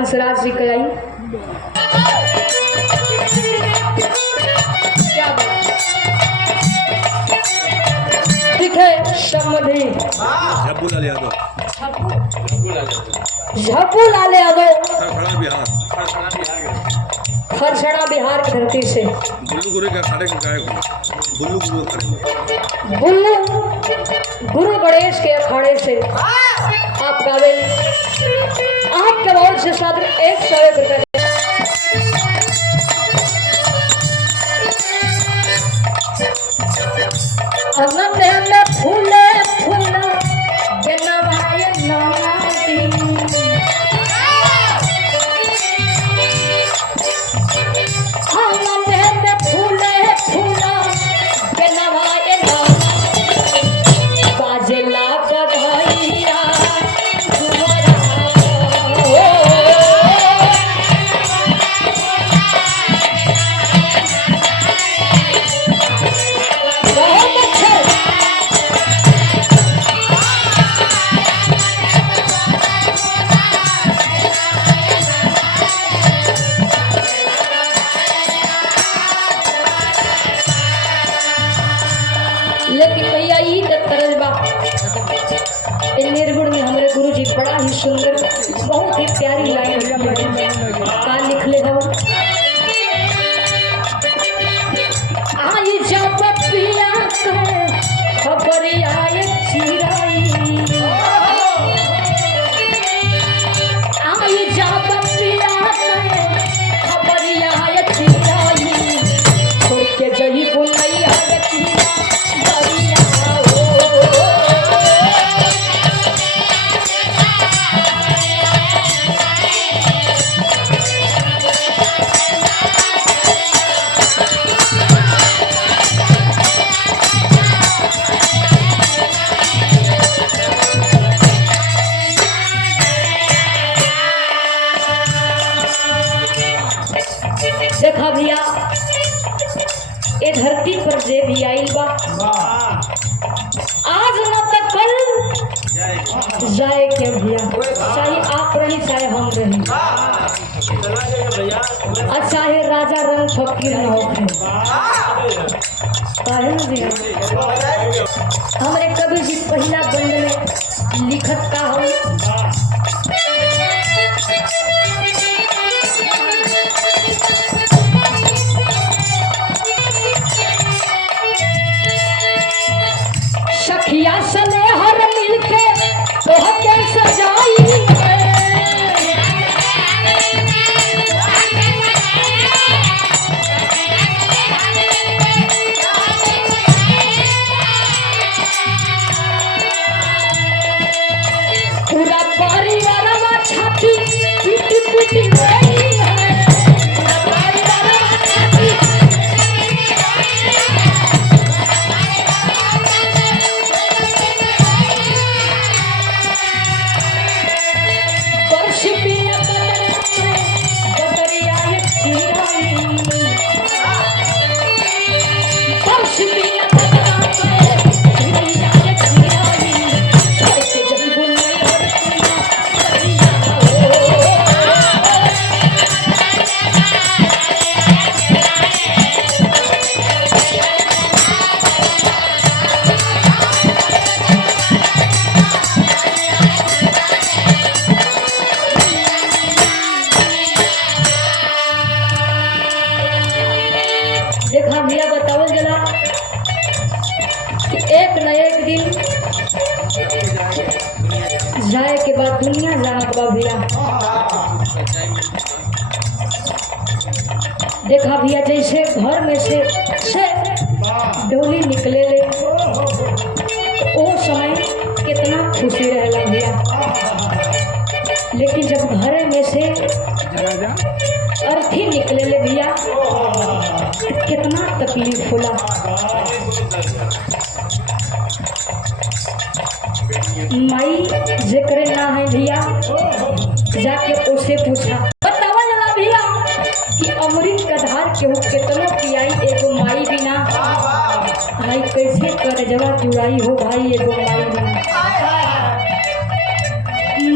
हंसराज जी कलाई दिखे समधि झब्बू लाल यादव खरसड़ा बिहार की धरती से बुल्लू गुरु के अखाड़े के गायक बुल्लू गुरु अखाड़े बुल्लू गुरु गणेश के अखाड़े से आप गावे आपके बहुत से साथ 101 रुपए में फूले फूला के नवाए नवाती में फूले फूला के नवाए नवाती बाजेला बधाइया लेकिन भैया ई तरज बा निर्गुण में हमारे गुरु जी बड़ा ही सुंदर बहुत ही प्यारी लाइन का लिख ले हम आई जब पिया कर खबर आए चिराई आई जब पिया कर खबर आए चिराई छोड़ के जही बुलैया रखिया देखा भैया ये धरती पर जे भी आइल बा आज न तक कल जाए के भैया चाहे आप रही चाहे हम रही और चाहे राजा रंग फकीर न होखे काहे न भैया हमारे कवि जी पहला बंद में लिखत का हो सखिया सने हर मिलके तोहके सजाई पूरा परिवार छाती पीटी पीटी गई है पूरा परिवार छाती देखा भैया बतावल जला कि एक न एक दिन जाए के बाद दुनिया जानत बा भैया देखा भैया जैसे घर में से डोली निकले ले वो समय कितना खुशी रहला भैया लेकिन जब घर में से अर्थी निकले ले भैया कितना तकलीफ होला माई जेकरे ना है भैया जाके उसे पूछा बतावा जला भैया कि अमृत का धार केहू कितनो पियाई एगो माई बिना भाई कैसे कर जवा जुड़ाई हो भाई एगो माई बिना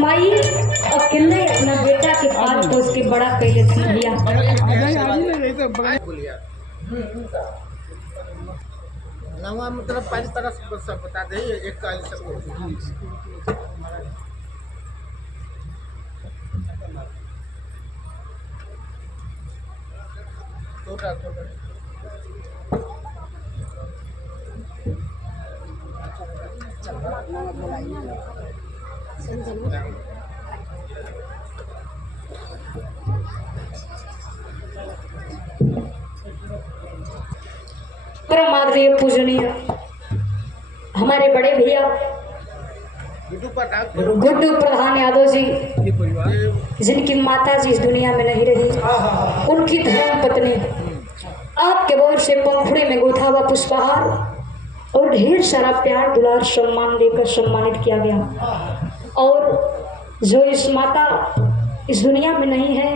माई अकेले अपना बेटा के पास बड़ा कैले थे भैया। नवा मतलब पाँच तरह से सब बता दे एक का सब छोटा छोटा परम आदरणीय पूजनीय हमारे बड़े भैया गुड्डू प्रधान यादव जी, जिनकी माता जी इस दुनिया में नहीं रही, उनकी धर्म पत्नी आपके बोर से पंखुड़ी में गुथा हुआ पुष्पहार और ढेर सारा प्यार दुलार सम्मान देकर सम्मानित किया गया। और जो इस माता इस दुनिया में नहीं है,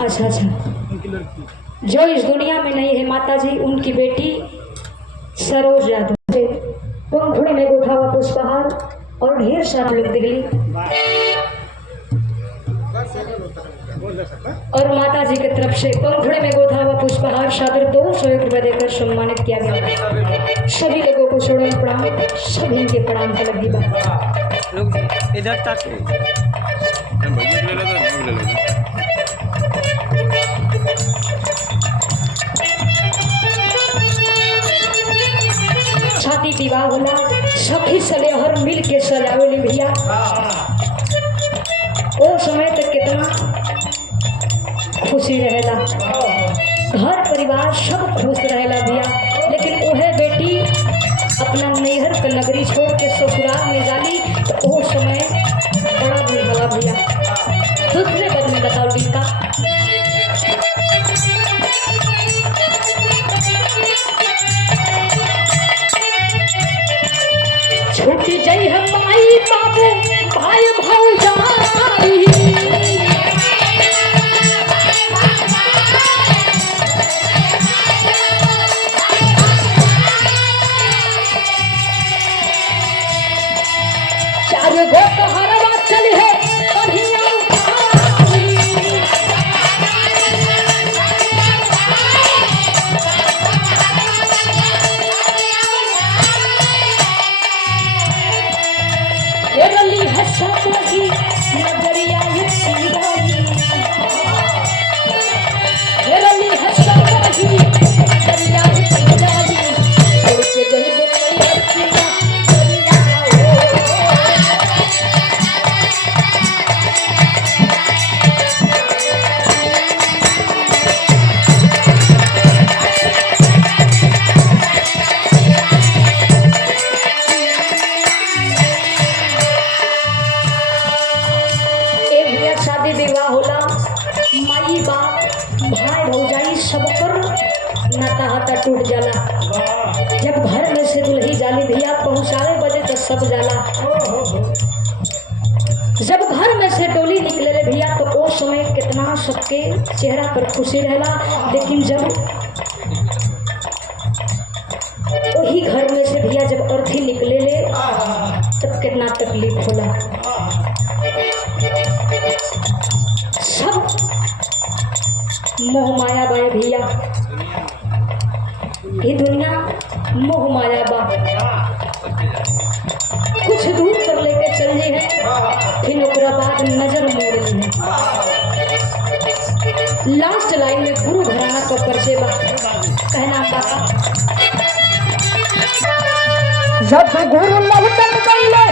अच्छा, जो इस दुनिया में नहीं है माता जी, उनकी बेटी सरोज यादव, पंखुड़ी में गुथा हुआ पुष्पहार और ढेर सारा लोग दिगली और माता जी की तरफ से पंखुड़ी में गुथा हुआ पुष्पहार सादर 201 रुपये देकर सम्मानित किया गया। सभी लोगों को छोड़ो प्रणाम, सभी के प्रणाम का लगी बात लोग इधर तक भैया ले लेगा। शादी विवाह होला सखी सले हर मिल के सजावेली भैया। वो समय तक कितना खुशी रहेला, घर परिवार सब खुश रहेला भैया। लेकिन वह बेटी अपना नैहर का नगरी छोड़ के ससुराल में जाली तो वो समय बड़ा भीड़ वाला भैया। दूसरे पद में बताओ का छूटी जई है माई बाबू भाई भौजाई, चार गो हरवा चली है बढ़िया रली है सब की नजरिया ये सीधाई, रली है सब की नजरिया ये सीधाई, सोचे गई वो कोई हरकी ना नजरिया शादी विवाह होला माई बाप भाई भौजाई सब पर नाता हाथा टूट जाला। जब घर में से दुल्ही जाली भैया पहुँचावे बजे तो सब जाला। जब घर में से डोली निकले भैया तो वो समय कितना सबके चेहरा पर खुशी रहला। लेकिन जब वही घर में से भैया जब अर्थी निकले ले तब कितना तकलीफ होला। सब मोह माया बा भैया, ये दुनिया मोह माया बा। कुछ दूर पर लेके चल जी है, फिर ओकरा बाद नजर मोड़ ली है। लास्ट लाइन में गुरु घराना का परिचय बा, कहना काका जब गुरु लौटन गईले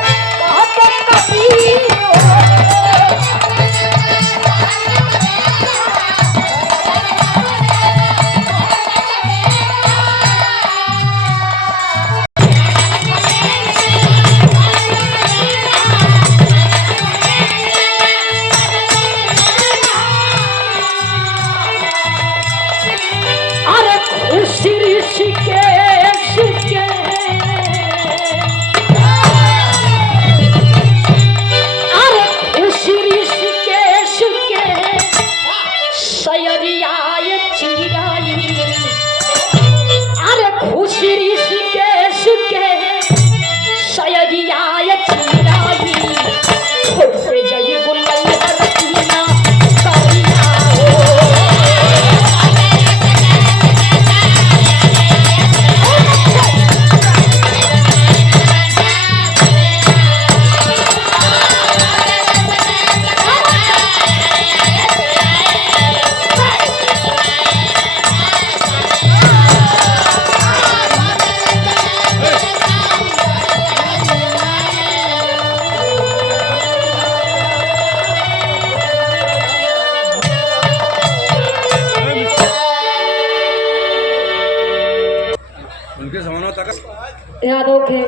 लोग हैं,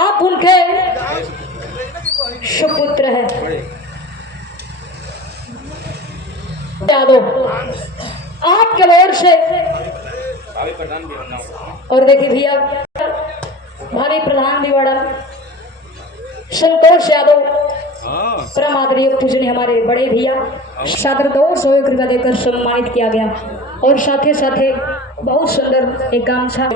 आप उनके सुपुत्र हैं। यादव आपके ओर से, और देखिए भैया भावी प्रधान भी बड़ा संतोष यादव परम आदरणीय पूजनीय हमारे बड़े भैया सादर 200 रुपया देकर सम्मानित किया गया। और साथ ही बहुत सुंदर एक गामछा